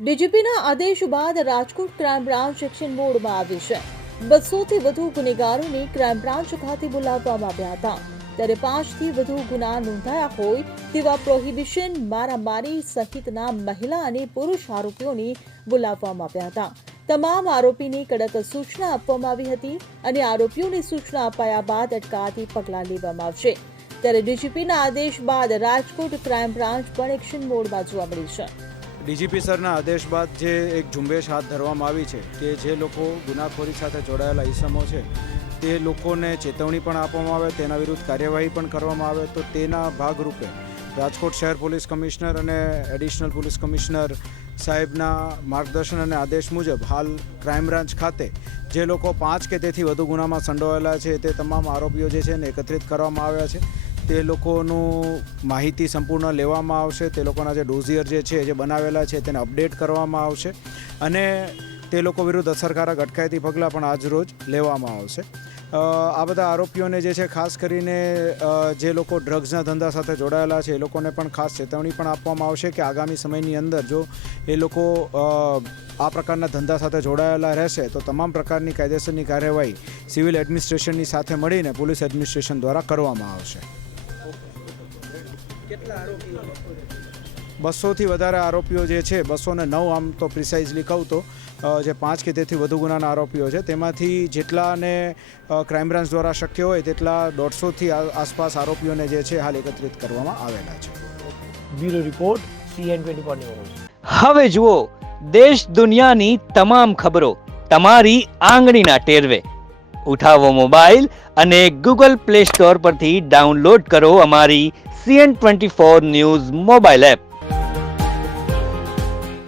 ડીજીપીના આદેશ બાદ Rajkot crime branch action મોડમાં આવી છે। 200થી વધુ ગુનેગારોને ક્રાઇમ બ્રાન્ચ ખાતે બોલાવવામાં આવ્યા હતા, ત્યારે 5થી વધુ ગુના નોંધાયા હોય તેવા પ્રોહિબિશન, મારામારી સહિતના મહિલા અને પુરુષ આરોપીઓને બોલાવવામાં આવ્યા હતા। તમામ આરોપીને કડક સૂચના આપવામાં આવી હતી અને આરોપીઓને સૂચના અપાયા બાદ અટકાયતી પગલાં લેવામાં આવશે। ત્યારે ડીજીપીના આદેશ બાદ રાજકોટ ક્રાઇમ બ્રાન્ચ પણ એક્શન મોડમાં જોવા મળી છે। ડીજીપી સરના આદેશ બાદ જે એક ઝુંબેશ હાથ ધરવામાં આવી છે કે જે લોકો ગુનાખોરી સાથે જોડાયેલા ઇસમો છે તે લોકોને ચેતવણી પણ આપવામાં આવે, તેના વિરુદ્ધ કાર્યવાહી પણ કરવામાં આવે। તો તેના ભાગરૂપે રાજકોટ શહેર પોલીસ કમિશનર અને એડિશનલ પોલીસ કમિશનર સાહેબના માર્ગદર્શન અને આદેશ મુજબ હાલ ક્રાઇમ બ્રાન્ચ ખાતે જે લોકો 5 કે તેથી વધુ ગુનામાં સંડોવાયેલા છે તે તમામ આરોપીઓ જે છે ને એકત્રિત કરવામાં આવ્યા છે। તે લોકોનું માહિતી સંપૂર્ણ લેવામાં આવશે, તે લોકોના જે ડોઝિયર જે છે જે બનાવેલા છે તેને અપડેટ કરવામાં આવશે અને તે લોકો વિરુદ્ધ અસરકારક અટકાયતી પગલાં પણ આજરોજ લેવામાં આવશે। આ બધા આરોપીઓને જે છે ખાસ કરીને જે લોકો ડ્રગ્સના ધંધા સાથે જોડાયેલા છે એ લોકોને પણ ખાસ ચેતવણી પણ આપવામાં આવશે કે આગામી સમયની અંદર જો એ લોકો આ પ્રકારના ધંધા સાથે જોડાયેલા રહેશે તો તમામ પ્રકારની કાયદેસરની કાર્યવાહી સિવિલ એડમિનિસ્ટ્રેશનની સાથે મળીને પોલીસ એડમિનિસ્ટ્રેશન દ્વારા કરવામાં આવશે। 200થી વધારે આરોપીઓ જે છે, 209 આમ તો પ્રિસાઇઝલી કહું તો જે 5 કે તેથી વધુ ગુનાના આરોપીઓ છે તેમાંથી જેટલાને ક્રાઇમ બ્રાન્ચ દ્વારા શક્ય હોય તેટલા 150થી આસપાસ આરોપીઓને જે છે હાલ એકત્રિત કરવામાં આવેલા છે। Bureau report CN24 news. હવે જુઓ દેશ દુનિયાની તમામ ખબરો તમારી આંગળીના ટેરવે। ઉઠાવો મોબાઈલ અને Google Play Store પરથી ડાઉનલોડ કરો અમારી CN24 ન્યૂઝ મોબાઈલ એપ।